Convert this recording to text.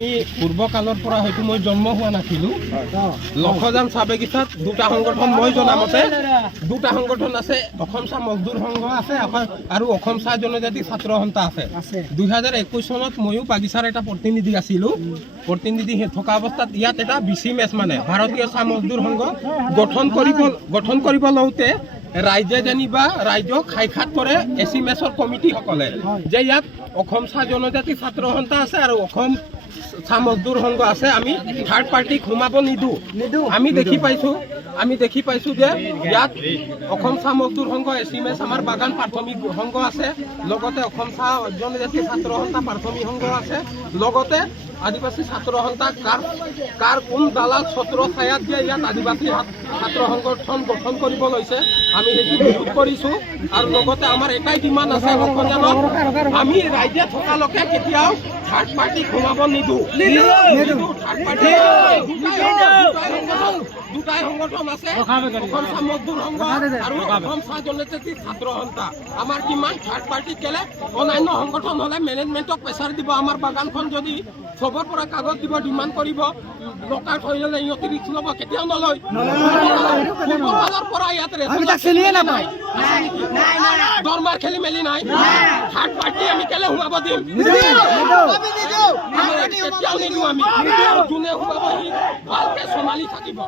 পূৰ্বকালৰ পৰা হয়তো মই জন্ম হোৱা নাছিলোঁ। লক্ষজান চাহ বাগিচাত দুটা সংগঠন মই জনামতে দুটা সংগঠন আছে। অসম চাহ মজদুৰ সংঘ আছে আৰু অসম চাহ জনজাতি ছাত্ৰ সন্থা আছে। 2021 চনত ময়ো বাগিচাৰ এটা প্ৰতিনিধি আছিলোঁ। প্ৰতিনিধি থকা অৱস্থাত ইয়াত এটা বিচি মেচ মানে ভাৰতীয় চাহ মজদুৰ সংঘ গঠন কৰিব লওঁতে ৰাইজে যেনিবা ৰাইজক সাক্ষাৎ কৰে এচি মেচৰ কমিটিসকলে যে ইয়াত অসম চাহ জনজাতি ছাত্ৰ সন্থা আছে আৰু অসম চাহ মজদুৰ সংঘ আছে। আমি থাৰ্ড পাৰ্টিক সোমাব নিদিওঁ। আমি দেখি পাইছোঁ যে ইয়াত অসম চাহ মজদুৰ সংঘ এচি মেচ আমাৰ বাগান প্ৰাথমিক সংঘ আছে, লগতে অসম চাহ জনজাতি ছাত্ৰ সন্থা প্ৰাথমিক সংঘ আছে, লগতে আদিবাসী ছাত্ৰ সন্থা কাৰ কোন দালাল ছত্ৰ ছায়াত দিয়ে ইয়াত আদিবাসী ছাত্ৰ সংগঠন গঠন কৰিব লৈছে। আমি সেইটো বিৰোধ কৰিছোঁ আৰু লগতে আমাৰ এটাই ডিমাণ্ড আছে অসমীয়াত আমি ৰাইজে থকালৈকে কেতিয়াও থাৰ্ড পাৰ্টিক সোমাব নিদিওঁ। দুটাই সংগঠন আছে, অসম চাহ মজদুৰ সংঘ আৰু অসম চাহ জনজাতি ছাত্ৰ সন্থা। আমাৰ কিমান থাৰ্ড পাৰ্টি কেলে অন্যান্য সংগঠন হ'লে মেনেজমেণ্টক প্ৰেছাৰ দিব। আমাৰ বাগানখন যদি চবৰ পৰা কাগজ দিব ডিমাণ্ড কৰিব, লকাৰ থৈ ল'লে ইহঁতে ৰিক্স ল'ব, কেতিয়াও নলয়। পৰা ইয়াত দৰমাৰ খেলি মেলি নাই। থাৰ্ড পাৰ্টি আমি কেলে সোমাব দিম? কেতিয়াও নিদিওঁ আমি। যোনে সোমাব সি ভালকে চম্ভালি থাকিব।